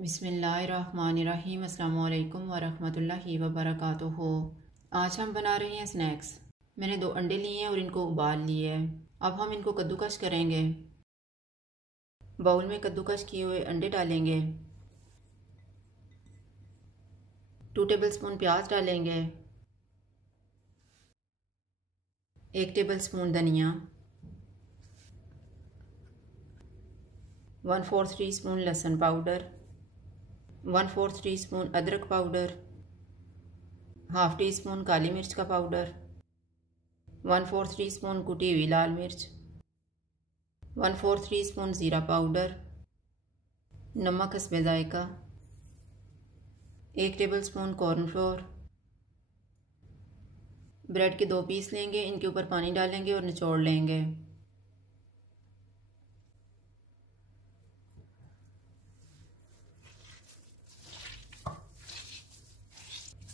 बिस्मिल्लाहिर्रहमानिर्रहीम। अस्सलामु अलैकुम वरहमतुल्लाहि वबरकातुहू। आज हम बना रहे हैं स्नैक्स। मैंने 2 अंडे लिए हैं और इनको उबाल लिए है। अब हम इनको कद्दूकश करेंगे। बाउल में कद्दूकश किए हुए अंडे डालेंगे। 2 टेबलस्पून प्याज डालेंगे। 1 टेबलस्पून धनिया, 1/4 टीस्पून लहसुन पाउडर, 1/4 टीस्पून अदरक पाउडर, हाफ टी स्पून काली मिर्च का पाउडर, 1/4 टीस्पून कुटी हुई लाल मिर्च, 1/4 टीस्पून ज़ीरा पाउडर, नमक हस्बे जायका, 1 टेबलस्पून कॉर्नफ्लोर। ब्रेड के 2 पीस लेंगे, इनके ऊपर पानी डालेंगे और निचोड़ लेंगे।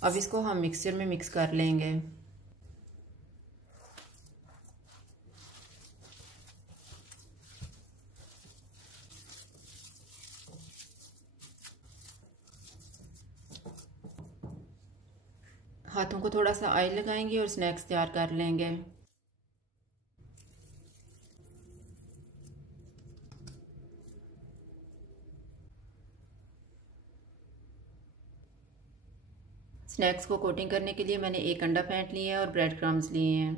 अब इसको हम मिक्सर में मिक्स कर लेंगे। हाथों को थोड़ा सा ऑयल लगाएंगे और स्नैक्स तैयार कर लेंगे। स्नैक्स को कोटिंग करने के लिए मैंने 1 अंडा फेंट लिया है और ब्रेड क्रम्स लिए हैं।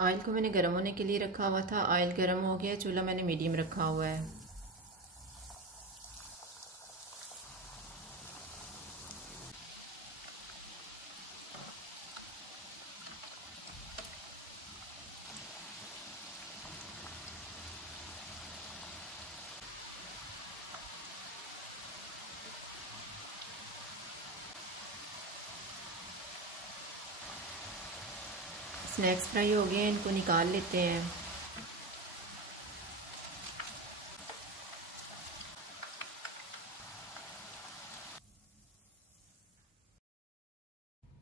ऑयल को मैंने गर्म होने के लिए रखा हुआ था। ऑयल गर्म हो गया, चूल्हा मैंने मीडियम रखा हुआ है। स्नैक्स फ्राई हो गए हैं, इनको निकाल लेते हैं।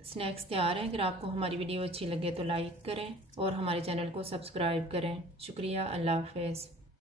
स्नैक्स तैयार हैं। अगर आपको हमारी वीडियो अच्छी लगे तो लाइक करें और हमारे चैनल को सब्सक्राइब करें। शुक्रिया। अल्लाह हाफ़िज़।